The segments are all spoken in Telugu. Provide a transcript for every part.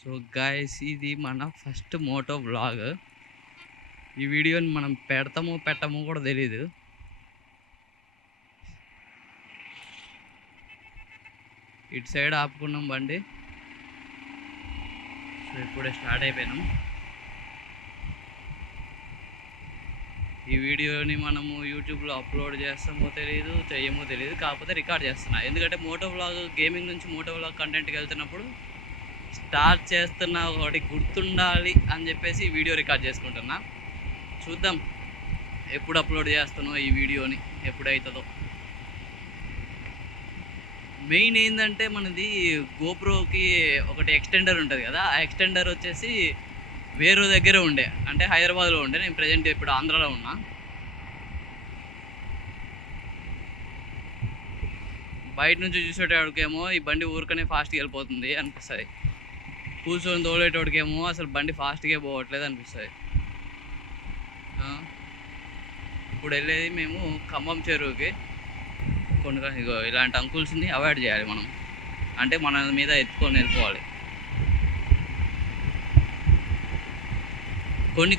సో గైస్, ఇది మన ఫస్ట్ మోటో వ్లాగ్. ఈ వీడియోని మనం పెడతామో పెట్టమో కూడా తెలీదు. ఇటు సైడ్ ఆపుకున్నాం బండి. సో ఇప్పుడే స్టార్ట్ అయిపోయినాం. ఈ వీడియోని మనము యూట్యూబ్లో అప్లోడ్ చేస్తామో తెలియదు, చెయ్యమో తెలియదు. కాకపోతే రికార్డ్ చేస్తున్నా, ఎందుకంటే మోటో వ్లాగ్, గేమింగ్ నుంచి మోటో వ్లాగ్ కంటెంట్కి వెళ్తున్నప్పుడు స్టార్ట్ చేస్తున్న ఒకటి గుర్తుండాలి అని చెప్పేసి ఈ వీడియో రికార్డ్ చేసుకుంటున్నా. చూద్దాం ఎప్పుడు అప్లోడ్ చేస్తానో ఈ వీడియోని, ఎప్పుడవుతుందో. మెయిన్ ఏంటంటే మనది గోప్రోకి ఒకటి ఎక్స్టెండర్ ఉంటుంది కదా, ఆ ఎక్స్టెండర్ వచ్చేసి వేరే దగ్గర ఉండే, అంటే హైదరాబాద్లో ఉండే. నేను ప్రజెంట్ ఇప్పుడు ఆంధ్రాలో ఉన్నా. బయట నుంచి చూసేటోడికేమో ఈ బండి ఊరికనే ఫాస్ట్గా వెళ్ళిపోతుంది అనిపిస్తుంది, కూర్చొని తోలేటోడికేమో అసలు బండి ఫాస్ట్గా పోవట్లేదు అనిపిస్తుంది. ఇప్పుడు వెళ్ళేది మేము ఖమ్మం చెరువుకి. ఇగో ఇలాంటి అంకుల్స్ని అవాయిడ్ చేయాలి మనం, అంటే మన మీద ఎత్తుకొని వెళ్ళిపోవాలి.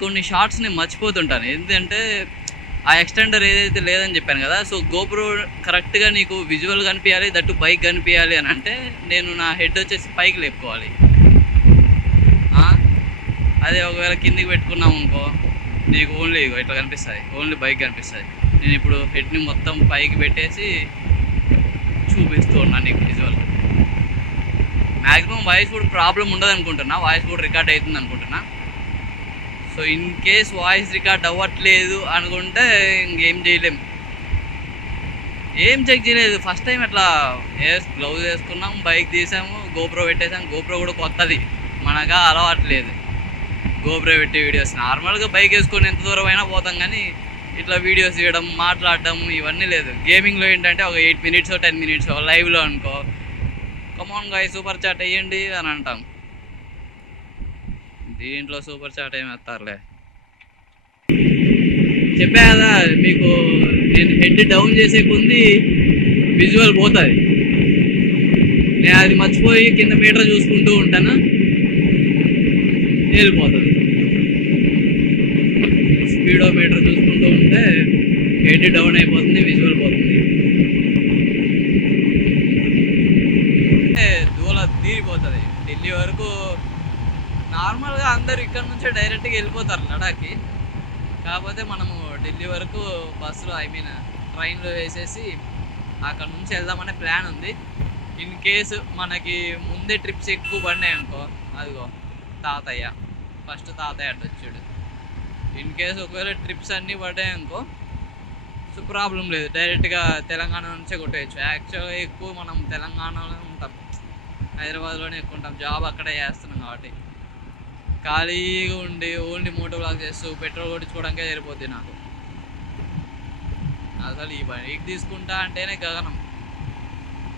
కొన్ని షార్ట్స్ నేను మర్చిపోతుంటాను, ఎందుకంటే ఆ ఎక్స్టెండర్ ఏదైతే లేదని చెప్పాను కదా. సో గోప్రో కరెక్ట్గా నీకు విజువల్ కనిపించాలి, దట్టు బైక్ కనిపించాలి అని అంటే నేను నా హెడ్ వచ్చేసి పైకి లేపుకోవాలి. అదే ఒకవేళ కిందికి పెట్టుకున్నాం అనుకో, నీకు ఓన్లీ ఇట్లా కనిపిస్తుంది, ఓన్లీ బైక్ కనిపిస్తుంది. నేను ఇప్పుడు హెడ్ని మొత్తం పైకి పెట్టేసి చూపిస్తూ ఉన్నాను నీకు విజువల్. మ్యాక్సిమం వాయిస్ కూడా ప్రాబ్లం ఉండదు అనుకుంటున్నా, వాయిస్ కూడా రికార్డ్ అవుతుంది అనుకుంటున్నా. So in case voice record అవ్వట్లేదు అనుకుంటే ఇంకేం చేయలేం, ఏం చెక్ చేయలేదు. ఫస్ట్ టైం అట్లా గ్లౌజ్ వేసుకున్నాం, బైక్ తీసాము, గోప్రో పెట్టేసాం. గోప్రో కూడా కొత్తది, మనగా అలవాట్లేదు గోప్రో పెట్టి వీడియోస్. నార్మల్గా బైక్ వేసుకొని ఎంత దూరం అయినా పోతాం, కానీ ఇట్లా వీడియోస్ తీయడం, మాట్లాడడం ఇవన్నీ లేదు. గేమింగ్లో ఏంటంటే ఒక 8 minutes 10 minutes లైవ్లో అనుకో, కమాన్ గాయ్ సూపర్ చాట్ వేయండి అని అంటాం. దీంట్లో సూపర్ చాట్ ఏమి వేస్తారులే. చెప్పా కదా మీకు, నేను హెడ్ డౌన్ చేసే కొంది విజువల్ పోతుంది. నేను అది మర్చిపోయి కింద మీటర్ చూసుకుంటూ ఉంటాను, వెళ్ళిపోతుంది. స్పీడోమీటర్ చూసుకుంటూ ఉంటే హెడ్ డౌన్ అయిపోతుంది, విజువల్ పోతుంది. దూల తీరిపోతుంది. ఢిల్లీ వరకు నార్మల్గా అందరు ఇక్కడ నుంచే డైరెక్ట్గా వెళ్ళిపోతారు లడాఖ్కి. కాకపోతే మనము ఢిల్లీ వరకు బస్సులో, ట్రైన్లో వేసేసి అక్కడ నుంచి వెళ్దామనే ప్లాన్ ఉంది. ఇన్ కేసు మనకి ముందే ట్రిప్స్ ఎక్కువ పడినాయి అనుకో, అదిగో తాతయ్య, ఫస్ట్ తాతయ్య అటు వచ్చాడు. ఇన్ కేసు ఒకవేళ ట్రిప్స్ అన్నీ పడ్డాయి అనుకో, సో ప్రాబ్లం లేదు, డైరెక్ట్గా తెలంగాణ నుంచే కొట్టేయచ్చు. యాక్చువల్గా ఎక్కువ మనం తెలంగాణలోనే ఉంటాం, హైదరాబాద్లోనే ఎక్కువ ఉంటాం, జాబ్ అక్కడే చేస్తున్నాం కాబట్టి. ఖాళీగా ఉండి ఓన్లీ మోటో వ్లాగ్ చేస్తూ పెట్రోల్ కొట్టించుకోవడానికే సరిపోద్ది నాకు. అసలు ఈ బైక్ తీసుకుంటా అంటేనే గగనం.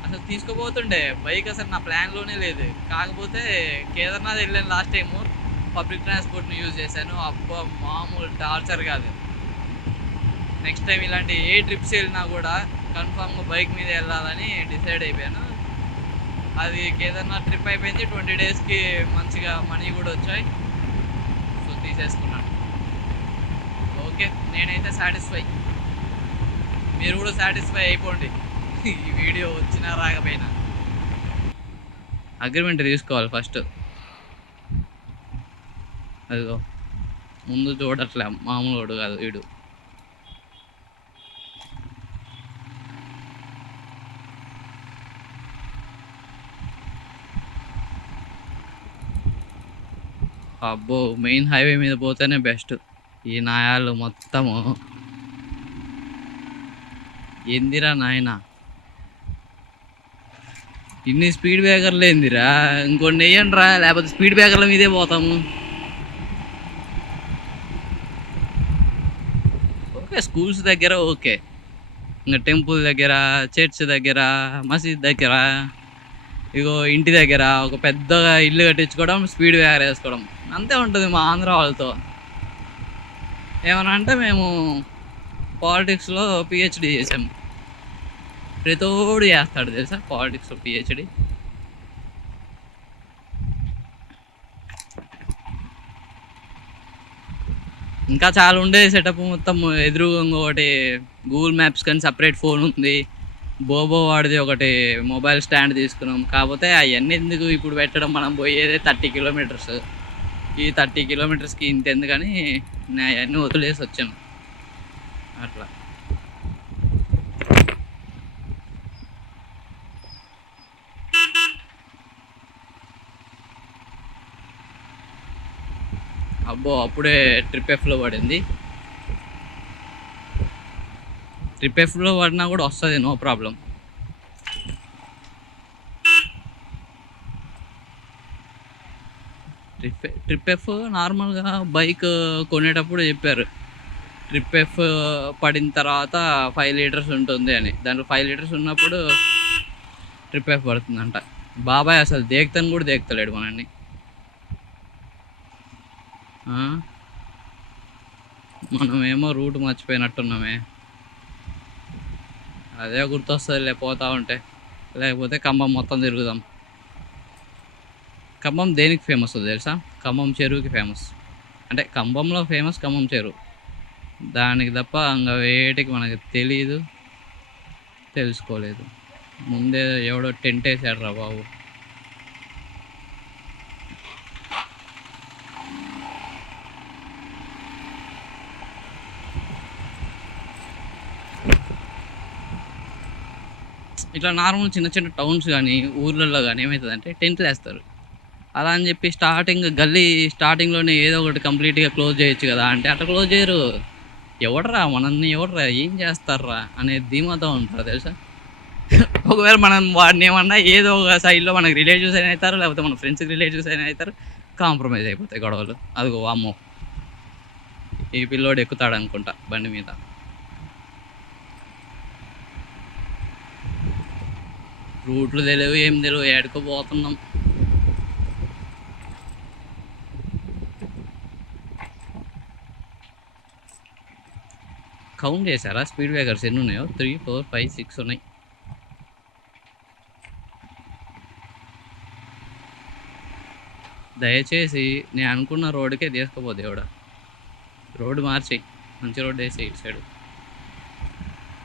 అసలు తీసుకోబోతుండే బైక్, అసలు నా ప్లాన్లోనే లేదు. కాకపోతే కేదార్నాథ్ వెళ్ళాను లాస్ట్ టైము, పబ్లిక్ ట్రాన్స్పోర్ట్ని యూజ్ చేశాను. అబ్బా మామూలు టార్చర్ కాదు. నెక్స్ట్ టైం ఇలాంటి ఏ ట్రిప్స్ వెళ్ళినా కూడా కన్ఫామ్గా బైక్ మీద వెళ్ళాలని డిసైడ్ అయిపోయాను. అది కేదార్నాథ్ ట్రిప్ అయిపోయింది, 20 daysకి మంచిగా మనీ కూడా వచ్చాయి. సో తీసేసుకున్నాను. ఓకే, నేనైతే సాటిస్ఫై, మీరు కూడా సాటిస్ఫై అయిపోండి ఈ వీడియో వచ్చినా రాకపోయినా. అగ్రిమెంట్ తీసుకోవాలి ఫస్ట్. అదిగో ముందు చూడట్లే, మామూలు కాదు వీడు. అబ్బో, మెయిన్ హైవే మీద పోతేనే బెస్ట్. ఈ నాయాలు మొత్తము ఏందిరా నాయన, ఇన్ని స్పీడ్ బ్రేకర్లు ఏందిరా, ఇంకొన్ని వేయండి రా, లేకపోతే స్పీడ్ బ్రేకర్ల మీదే పోతాము. ఓకే, స్కూల్స్ దగ్గర ఓకే, ఇంకా టెంపుల్ దగ్గర, చర్చ్ దగ్గర, మసీద్ దగ్గర, ఇగో ఇంటి దగ్గర ఒక పెద్దగా ఇల్లు కట్టించుకోవడం, స్పీడ్ బ్రేకర్ వేసుకోవడం, అంతే ఉంటుంది మా ఆంధ్ర వాళ్ళతో. ఏమన్నా అంటే మేము పాలిటిక్స్లో పిహెచ్డి చేసాము, ప్రతోడు చేస్తాడు తెలుసా పాలిటిక్స్లో పిహెచ్డి. ఇంకా చాలా ఉండే సెటప్. మొత్తం ఎదురుగా ఇంకొకటి గూగుల్ మ్యాప్స్ కానీ సపరేట్ ఫోన్ ఉంది. బోబో వాడిది ఒకటి మొబైల్ స్టాండ్ తీసుకున్నాం. కాకపోతే అవన్నీ ఎందుకు ఇప్పుడు పెట్టడం, మనం పోయేదే 30 కిలోమీటర్స్. ఈ 30 కిలోమీటర్స్కి ఇంత ఎందుకని నేను అవన్నీ వదిలేసి వచ్చాను అట్లా. అబ్బో అప్పుడే ట్రిప్ ఎఫ్లో పడింది. ట్రిప్ ఎఫ్లో పడినా కూడా వస్తుంది, నో ప్రాబ్లం. ట్రిప్ ఎఫ్ నార్మల్గా బైక్ కొనేటప్పుడు చెప్పారు, ట్రిప్ ఎఫ్ పడిన తర్వాత 5 లీటర్స్ ఉంటుంది అని. దాంట్లో 5 లీటర్స్ ఉన్నప్పుడు ట్రిప్ ఎఫ్ పడుతుందంట. బాబాయ్ అసలు దేక్తాను కూడా దేక్తలేడు మనల్ని. మనమేమో రూట్ మర్చిపోయినట్టున్నామే. అదే గుర్తొస్తుంది పోతా ఉంటే. లేకపోతే ఖమ్మం మొత్తం తిరుగుదాం. ఖమ్మం దేనికి ఫేమస్ తెలుసా? ఖమ్మం చెరువుకి ఫేమస్. అంటే ఖమ్మంలో ఫేమస్ ఖమ్మం చెరువు. దానికి తప్ప ఇంకా వేటికి మనకి తెలీదు, తెలుసుకోలేదు. ముందే ఎవడో టెంట్ వేసాడు రా బాబు. ఇట్లా నార్మల్ చిన్న చిన్న టౌన్స్ కానీ ఊర్లలో కానీ ఏమవుతుందంటే టెంట్లు వేస్తారు. అలా అని చెప్పి గల్లీ స్టార్టింగ్లోనే ఏదో ఒకటి కంప్లీట్గా క్లోజ్ చేయొచ్చు కదా అంటే అట్లా క్లోజ్ చేయరు. ఎవడరా మనల్ని, ఎవడరా ఏం చేస్తారా అనే ధీమాతో ఉంటారు తెలుసా. ఒకవేళ మనం వాడిని ఏమన్నా ఏదో ఒక సైడ్లో మనకు రిలేటివ్స్ అయినా అవుతారు, లేకపోతే మన ఫ్రెండ్స్కి రిలేటివ్స్ అయినా అవుతారు, కాంప్రమైజ్ అయిపోతాయి గొడవలు. అదిగో అమ్మో ఈ పిల్లోడు ఎక్కుతాడు అనుకుంటా బండి మీద. రూట్లు తెలియవు, ఏం తెలియవు, ఏడుకోపోతున్నాం. కౌంట్ చేశారా స్పీడ్ బ్రేకర్స్ ఎన్ని ఉన్నాయో? 3, 4, 5, 6 ఉన్నాయి. దయచేసి నేను అనుకున్న రోడ్డుకే తీసుకుపో దేవుడా. రోడ్డు మార్చి మంచి రోడ్డు వేసి ఇటు సైడు.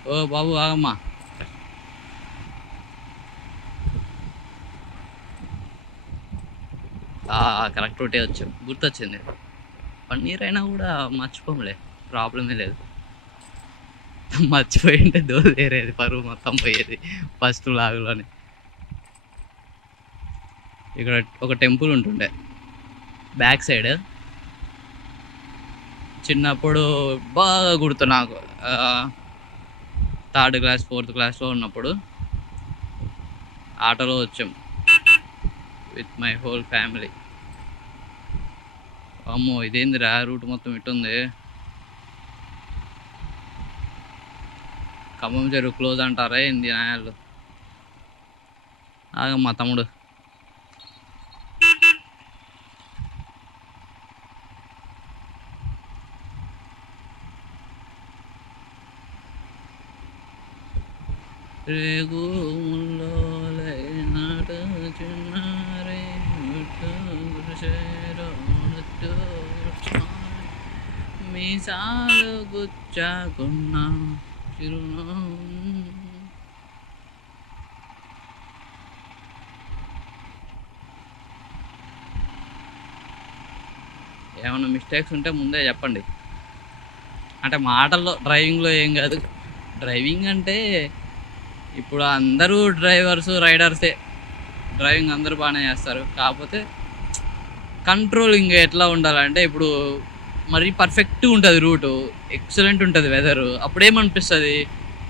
ఓ బాబు ఆగమ్మా. కరెక్ట్ రూటే వచ్చాం, గుర్తొచ్చింది. 1 year అయినా కూడా మర్చిపోలే, ప్రాబ్లమే లేదు. మర్చిపోయింటే దోలేరేది, పరువు మొత్తం పోయేది ఫస్ట్ లాగులోనే. ఇక్కడ ఒక టెంపుల్ ఉంటుండే బ్యాక్ సైడ్. చిన్నప్పుడు బాగా గుర్తు నాకు, 3rd class 4th classలో ఉన్నప్పుడు ఆటోలో వచ్చాం విత్ మై హోల్ ఫ్యామిలీ. అమ్మో ఇదేందిరా రూట్ మొత్తం ఇటుంది. ఖమ్మం చెరువు క్లోజ్ అంటారా ఏంది నాయాళ్ళు? ఆగమ్మా తమ్ముడు. మీసాలు గుచ్చాకున్నా చిరునా. ఏమైనా మిస్టేక్స్ ఉంటే ముందే చెప్పండి. అంటే మాటల్లో డ్రైవింగ్లో ఏం కాదు. డ్రైవింగ్ అంటే ఇప్పుడు అందరూ డ్రైవర్స్ రైడర్సే, డ్రైవింగ్ అందరూ బాగానే చేస్తారు. కాకపోతే కంట్రోలింగ్ ఎట్లా ఉండాలంటే ఇప్పుడు మరీ పర్ఫెక్ట్గా ఉంటుంది రూటు, ఎక్సలెంట్ ఉంటుంది వెదరు. అప్పుడేమనిపిస్తుంది,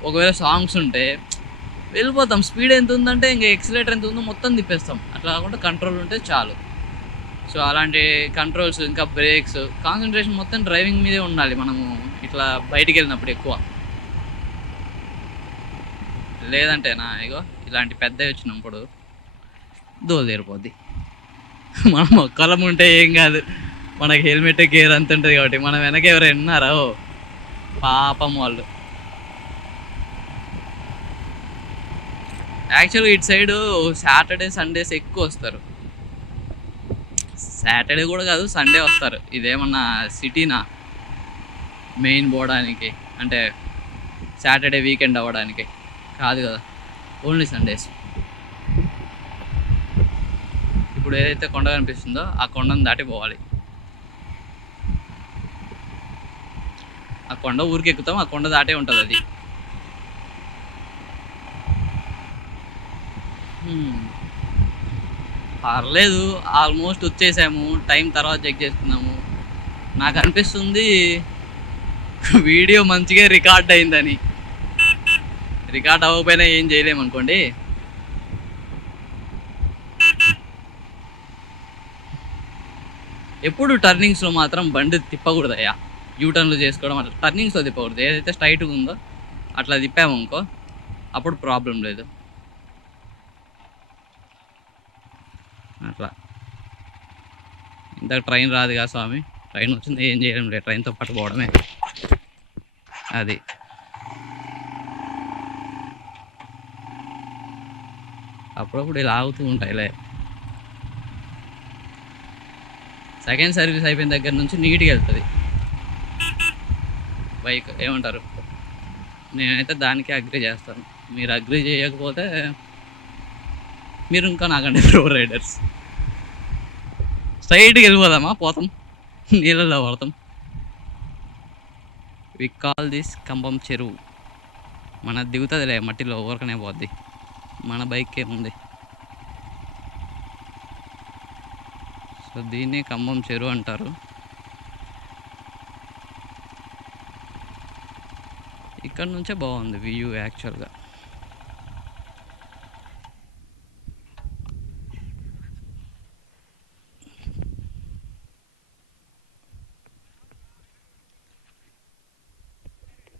ఒకవేళ సాంగ్స్ ఉంటే వెళ్ళిపోతాం. స్పీడ్ ఎంత ఉందంటే ఇంకా ఎక్సిలేటర్ ఎంత ఉందో మొత్తం తిప్పేస్తాం. అట్లా కాకుండా కంట్రోల్ ఉంటే చాలు. సో అలాంటి కంట్రోల్స్, ఇంకా బ్రేక్స్, కాన్సన్ట్రేషన్ మొత్తం డ్రైవింగ్ మీదే ఉండాలి మనము ఇట్లా బయటికి వెళ్ళినప్పుడు ఎక్కువ. లేదంటే ఇగో ఇలాంటి పెద్దవి వచ్చినప్పుడు దోలు తీరిపోద్ది. మనం ఒక్కలం ఉంటే ఏం కాదు, మనకి హెల్మెట్ గేర్ అంత ఉంటుంది కాబట్టి. మనం వెనక ఎవరు విన్నారా పాపం వాళ్ళు. యాక్చువల్గా ఇటు సైడు సాటర్డే సండేస్ ఎక్కువ వస్తారు. సాటర్డే కూడా కాదు, సండే వస్తారు. ఇదేమన్నా సిటీనా? మెయిన్ పోవడానికి, అంటే సాటర్డే వీకెండ్ అవ్వడానికి కాదు కదా, ఓన్లీ సండేస్. ఇప్పుడు ఏదైతే కొండ కనిపిస్తుందో ఆ కొండను దాటి పోవాలి. ఆ కొండ ఊరికి ఎక్కుతాం, ఆ కొండ దాటే ఉంటుంది అది. పర్లేదు, ఆల్మోస్ట్ వచ్చేసాము. టైం తర్వాత చెక్ చేసుకున్నాము. నాకు అనిపిస్తుంది వీడియో మంచిగా రికార్డ్ అయిందని. రికార్డ్ అవ్వకపోయినా ఏం చేయలేము అనుకోండి. ఎప్పుడు టర్నింగ్స్లో మాత్రం బండి తిప్పకూడదయ్యా. యూటర్న్లు చేసుకోవడం అట్లా టర్నింగ్స్లో తిప్పకూడదు. ఏదైతే స్ట్రైట్గా ఉందో అట్లా తిప్పాము అనుకో, అప్పుడు ప్రాబ్లం లేదు. అట్లా ఇంతకు ట్రైన్ రాదుగా స్వామి, ట్రైన్ వచ్చింది ఏం చేయలేం లేదు, ట్రైన్తో పాటు పోవడమే. అది అప్పుడప్పుడు ఇలా ఆగుతూ ఉంటాయిలే. సెకండ్ సర్వీస్ అయిపోయిన దగ్గర నుంచి నీట్గా వెళ్తుంది బైక్. ఏమంటారు? నేనైతే దానికి అగ్రి చేస్తాను. మీరు అగ్రి చేయకపోతే మీరు ఇంకా నాకంటే ప్రో రైడర్స్. స్ట్రైట్గా వెళ్ళిపోదామా? పోతాం, నీళ్ళల్లో పడతాం. వి కాల్ దిస్ కంబం చెరువు. మన దిగుతుందిలే మట్టిలో, ఊరకనే పోద్ది. మన బైక్ ఏముంది. సో దీన్ని కంబం చెరువు అంటారు. ఇక్కడ నుంచే బాగుంది వ్యూ యాక్చువల్గా.